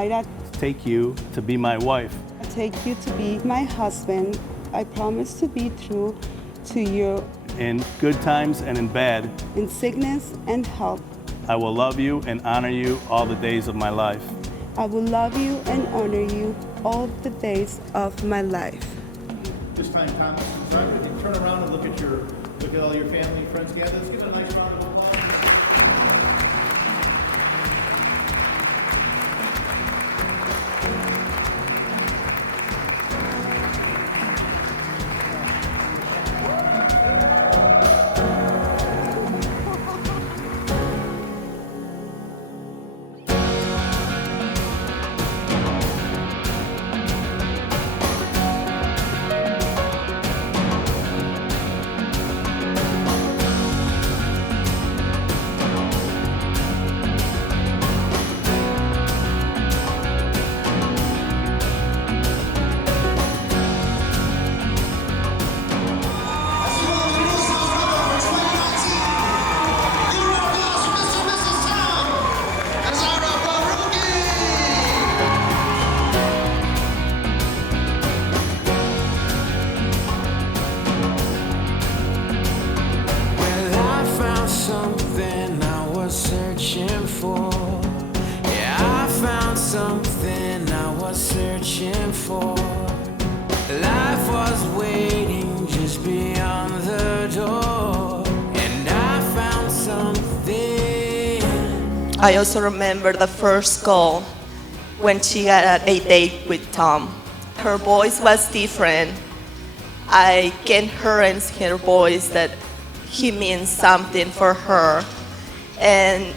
Zaira, take you to be my wife. I take you to be my husband. I promise to be true to you In good times and in bad, in sickness and health. I will love you and honor you all the days of my life. I will love you and honor you all the days of my life. This time, Thomas and Zaira, if you turn around and look at all your family and friends together, let's give it a nice round of applause. Something I was searching for. Yeah, I found something I was searching for. Life was waiting just beyond the door, and I found something. I also remember the first call when she had a date with Tom. Her voice was different. I can hear in her voice that he means something for her, and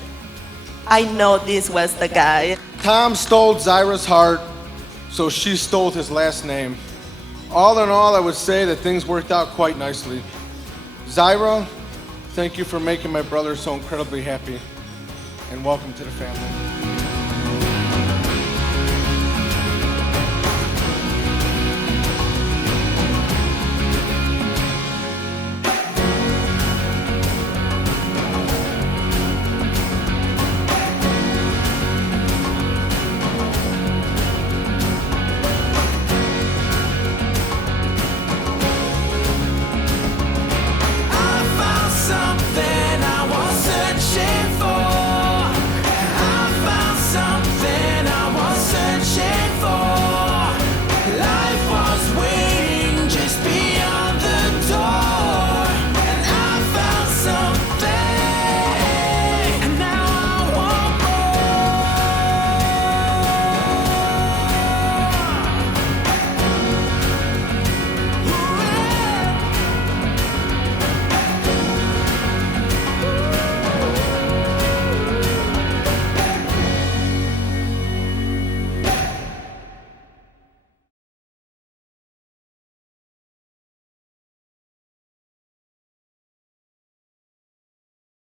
I know this was the guy. Tom stole Zaira's heart, so she stole his last name. All in all, I would say that things worked out quite nicely. Zaira, thank you for making my brother so incredibly happy, and welcome to the family.